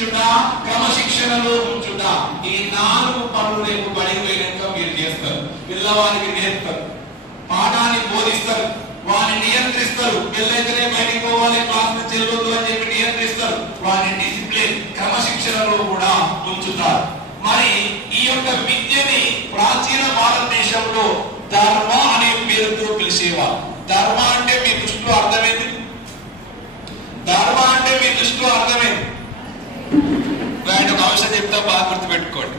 నేర్పించుట, క్రమశిక్షణలో ఉంచుట, ఈ 4 పనులు రేపు బడికి పోయినాక మీరు చేస్తారు. పిల్లవానికి నేర్పుతారు, పాఠాన్ని బోధిస్తారు, వారిని నియంత్రిస్తారు. పిల్లైతేనే బయటికి పోవాలి, క్లాస్ నుంచి వెళ్ళొద్దు అని చెప్పి నియంత్రిస్తారు. వారిని డిసిప్లిన్, క్రమశిక్షణలో కూడా ఉంచుతారు. మరి ఈ యొక్క విద్యని ప్రాచీన భారతదేశంలో ధర్మ అనే పేరుతో పిలిచేవారు. ధర్మ అంటే మీ దృష్టిలో అర్థమైంది? ధర్మ అంటే మీ దృష్టిలో అర్థమైంది? ఒక అంశం చెప్తా, బాగా గుర్తుపెట్టుకోండి.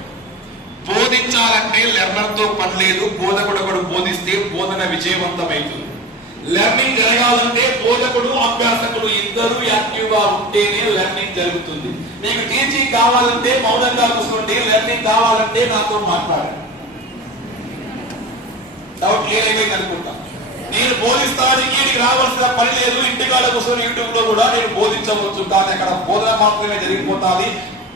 బోధించాలంటే లెర్నర్ తో పని లేదు. బోధకుడు ఒకడు బోధిస్తే బోధన విజయవంతమైతుంది. లెర్నింగ్ జరగాలంటే బోధకుడు, అభ్యాసకుడు ఇద్దరు యాక్టివ్ గా ఉంటేనే లెర్నింగ్ జరుగుతుంది. మీకు టీచింగ్ కావాలంటే మౌనంగా కూర్చోండి, లెర్నింగ్ కావాలంటే నాతో మాట్లాడండి. డౌట్ క్లియర్ అయిపోయింది అనుకుంటా. నేను బోధిస్తానికి రావాల్సిన పని లేదు. ఇంటికాడ కూర్చొని యూట్యూబ్ లో కూడా నేను బోధించవచ్చు. కానీ అక్కడ బోధన మాత్రమే జరిగిపోతాది,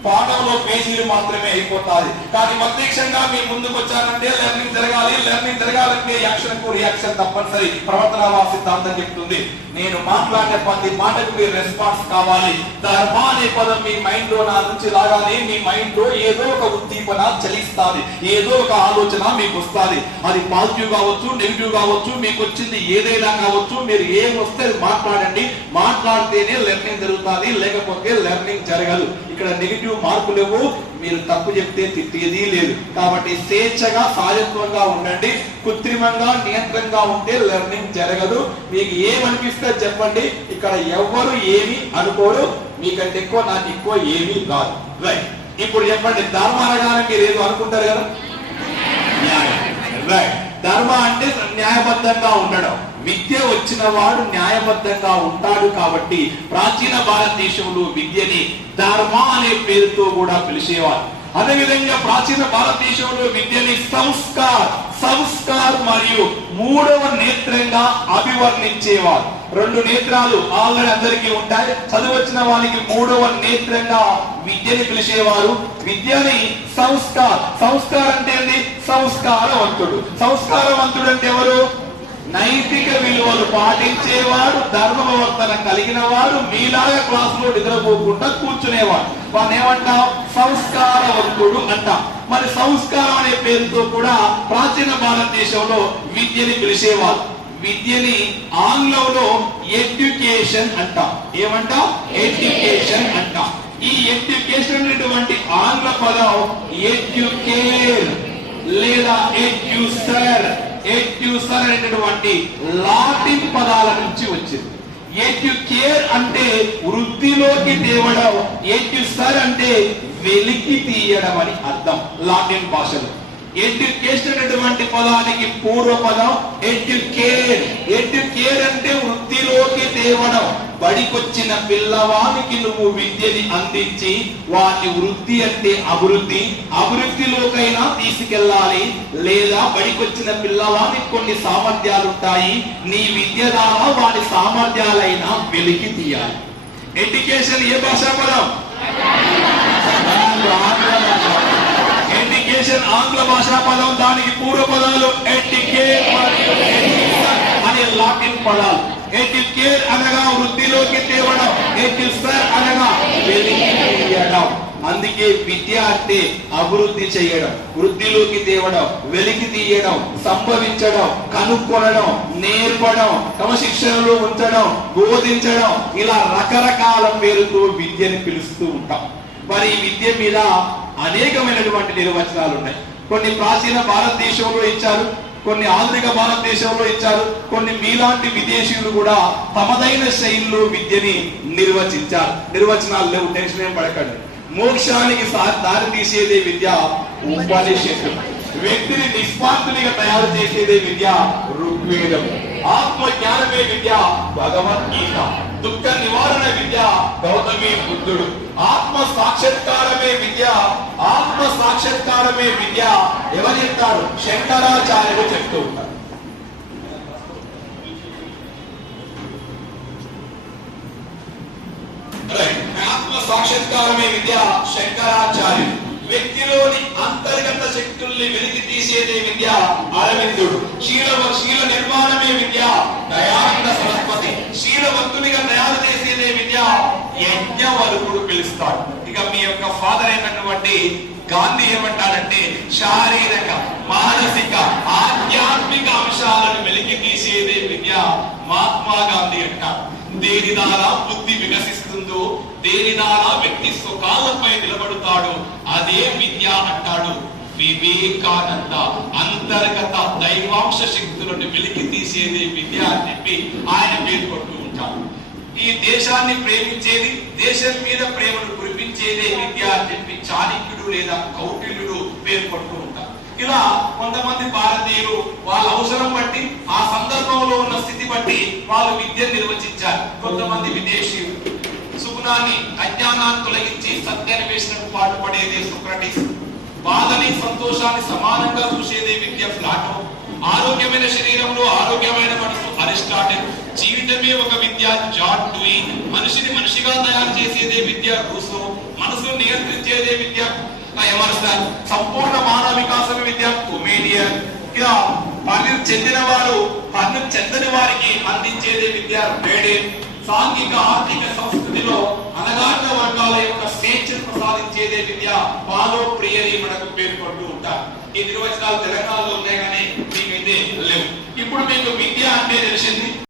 పాఠంలో పేజీలు మాత్రమే అయిపోతాయి. కానీ ప్రత్యక్షంగా మీ ముందుకు వచ్చారంటే లెర్నింగ్ జరగాలి. లెర్నింగ్ జరగాలంటే యాక్షన్ కు రియాక్షన్ తప్పనిసరి. ప్రవర్తన సిద్ధాంతం చెప్తుంది. నేను మాట్లాడే ప్రతి మాటకు మీ రెస్పాన్స్ కావాలి. ధర్మ అనే పదం మీ మైండ్ లో నా నుంచి రాగానే మీ మైండ్ లో ఏదో ఒక ఉద్దీపన చలిస్తాది, ఏదో ఒక ఆలోచన మీకు వస్తుంది. అది పాజిటివ్ కావచ్చు, నెగిటివ్ కావచ్చు, మీకు వచ్చింది ఏదైనా కావచ్చు. మీరు ఏం వస్తే మాట్లాడండి. మాట్లాడితేనే లెర్నింగ్ జరుగుతుంది, లేకపోతే లెర్నింగ్ జరగదు. ఇక్కడ నెగిటివ్ మార్కులు లేవు, మీరు తప్పు చెప్తే తిట్టేది లేదు. కాబట్టి స్వేచ్ఛగా, సాయత్వంగా ఉండండి. కృత్రిమంగా, నియంత్రణగా ఉంటే లెర్నింగ్ జరగదు. మీకు ఏమనిపిస్తే చెప్పండి. ఇక్కడ ఎవ్వరు ఏమి అనుకోరు. మీకంటే ఎక్కువ, నాకు ఎక్కువ ఏమీ కాదు. రైట్. ఇప్పుడు చెప్పండి, ధర్మ అనగానే మీరు ఏదో అనుకుంటారు కదా, న్యాయం. రైట్. ధర్మ అంటే న్యాయబద్ధంగా ఉండడం. విద్య వచ్చిన వాడు న్యాయబద్ధంగా ఉంటాడు. కాబట్టి ప్రాచీన భారతదేశంలో విద్యని ధర్మ అనే పేరుతో కూడా పిలిచేవారు. అదేవిధంగా ప్రాచీన భారతదేశంలో విద్యని సంస్కార్ మరియు 3వ నేత్రంగా అభివర్ణించేవారు. 2 నేత్రాలు ఆల్రెడీ అందరికీ ఉంటాయి. చదువచ్చిన వారికి 3వ నేత్రంగా విద్యని పిలిచేవారు. విద్యని సంస్కారం అంటే ఏంది? సంస్కారవంతుడు. సంస్కారవంతుడు అంటే ఎవరు? నైతిక విలువలు పాటించేవాడు, ధర్మ ప్రవర్తన కలిగిన వాడు, మీలాగా క్లాసులో నిద్రపోకుండా కూర్చునేవాడు. వాడిని ఏమంటాం? సంస్కారవంతుడు అంటాం. మరి సంస్కారం అనే పేరుతో కూడా ప్రాచీన భారతదేశంలో విద్యని పిలిచేవారు. విద్యని ఆంగ్లంలో ఎడ్యుకేషన్ అంటాం. ఏమంటాం? ఎడ్యుకేషన్ అంటాం. ఈ ఎడ్యుకేషన్ అనేటువంటి ఆంగ్ల పదం ఎడ్యుకేర్ లేదా ఎడ్యుసర్ అనేటువంటి లాటిన్ పదాల నుంచి వచ్చింది. ఎడ్యుకేర్ అంటే వృద్ధిలోకి తేవడం, ఎడ్యుసర్ అంటే వెలికి తీయడం అని అర్థం లాటిన్ భాషలో. ఎడ్యుకేషన్ అనేటువంటి పదానికి పూర్వ పదం ఎడ్యుకేర్. ఎడ్యుకేర్ అంటే వృద్ధిలోకి తేవడం. బడికొచ్చిన పిల్లవానికి నువ్వు విద్యని అందించి వాటి వృద్ధి అంటే అభివృద్ధి, అభివృద్ధిలోకైనా తీసుకెళ్ళాలి. లేదా బడికొచ్చిన పిల్లవానికి కొన్ని సామర్థ్యాలు ఉంటాయి, నీ విద్య ద్వారా వాటి సామర్థ్యాలైనా వెలికి తీయాలి. ఎడ్యుకేషన్ ఏ భాషా పదం? ఎడ్యుకేషన్ ఆంగ్ల భాషా పదం. దానికి పూర్వ పదాలు ఎడ్యుకేట్ మరియు అనే లాటిన్ పదాలు. ఎడ్యుకేట్ అనగా వృద్ధిలోకి తేవడం, ఎడ్యుసర్ అనగా వెలికి తీయడం. అందుకే విద్య అంటే అభివృద్ధి చేయడం, వృద్ధిలోకి తేవడం, వెలికి తీయడం, సంభవించడం, కనుక్కొనడం, నేర్పడం, క్రమశిక్షణలో ఉంచడం, బోధించడం, ఇలా రకరకాల పేరుతో విద్యని పిలుస్తూ ఉంటాం. మరి ఈ విద్య మీద అనేకమైనటువంటి నిర్వచనాలు ఉన్నాయి. కొన్ని ప్రాచీన భారతదేశంలో ఇచ్చారు, కొన్ని ఆధునిక భారతదేశంలో ఇచ్చారు, కొన్ని మీలాంటి విదేశీయులు కూడా తమదైన శైలిలో విద్యని నిర్వచించారు. నిర్వచనాలు లేవు, టెన్షన్ ఏం పడకండి. మోక్షానికి దారి తీసేదే విద్య ఉపనిషత్తులు. వ్యక్తిని నిస్వార్థునిగా తయారు చేసేదే విద్య ఋగ్వేదం. ఆత్మ జ్ఞానమే విద్య భగవద్గీత. దుఃఖ నివారణ విద్య గౌతమి బుద్ధుడు. ఆత్మ సాక్షాత్కారమే విద్య ఎవరు చెప్తారు? శంకరాచార్యుడు చెప్తూ ఉంటారు. ఆత్మ సాక్షాత్కారమే విద్య శంకరాచార్యుడు. వ్యక్తిలోని అంతర్గత శక్తుల్ని వెలికి తీసేదే విద్య అరవిందుడు. శీల నిర్మాణమే విద్య దయానంద సరస్వతి. శీలవంతునిగా తయారు చేసేదే విద్య విద్య యజ్ఞవల్కుడు పిలుస్తాడు. ఇక మీ యొక్క ఫాదర్ అయినటువంటి గాంధీ ఏమంటాడంటే శారీరక, మానసిక, ఆధ్యాత్మిక అంశాలను వెలికి తీసేదే విద్య. మహాత్మా గాంధీ అంటాడు, దేని ద్వారా బుద్ధి వికసిస్తుందో, దేని ద్వారా వ్యక్తి సుఖాలపై నిలబడతాడో అదే విద్య అంటాడు. వివేకానంద అంతర్గత దైవాంశ శక్తులను వెలికి తీసేదే విద్య అని చెప్పి ఆయన పేర్కొంటూ ఉంటాడు. ఈ దేశాన్ని ప్రేమించేది, దేశం మీద ప్రేమను కురిపించేదే విద్య అని చెప్పి చాణక్యుడు లేదా కౌటిల్యుడు పేర్కొంటూ ఉంటారు. ఇలా కొంతమంది భారతీయులు వాళ్ళ అవసరం బట్టి, ఆ సందర్భంలో ఉన్న స్థితి బట్టి వాళ్ళు విద్యను నిర్వచించారు. కొంతమంది విదేశీయులు సుగుణాన్ని, అజ్ఞానాన్ని తొలగించి సత్యాన్వేషణకు పాటుపడేదే సోక్రటీస్, బాధని సంతోషాన్ని సమానంగా చూసేదే విద్య ప్లాటో, ఆరోగ్యమైన శరీరంలో ఆరోగ్యమైన మనసు అరిస్టాటిల్, జీవితమే ఒక విద్య జాన్ డూయి, మనిషిని మనిషిగా తయారు చేసేదే విద్య రూసో, మనసును నియంత్రించేదే విద్య ఎమర్సన్, సంపూర్ణ మానవ వికాసమే విద్య కొమేడియన్, ఇలా పన్ను చెందిన వారు పన్ను చెందని వారికి అందించేదే విద్య బేడెన్, సాంఘిక ఆర్థిక సంస్కృతిలో అనగారిన వర్గాల యొక్క స్వేచ్ఛను ప్రసాదించేదే విద్య పాలో ప్రియని మనకు పేర్కొంటూ ఉంటారు. ఈ నిర్వచనాలు తెలంగాణలో ఉన్నాయి కానీ మీకైతే లేవు. ఇప్పుడు మీకు విద్య అంటే తెలిసింది.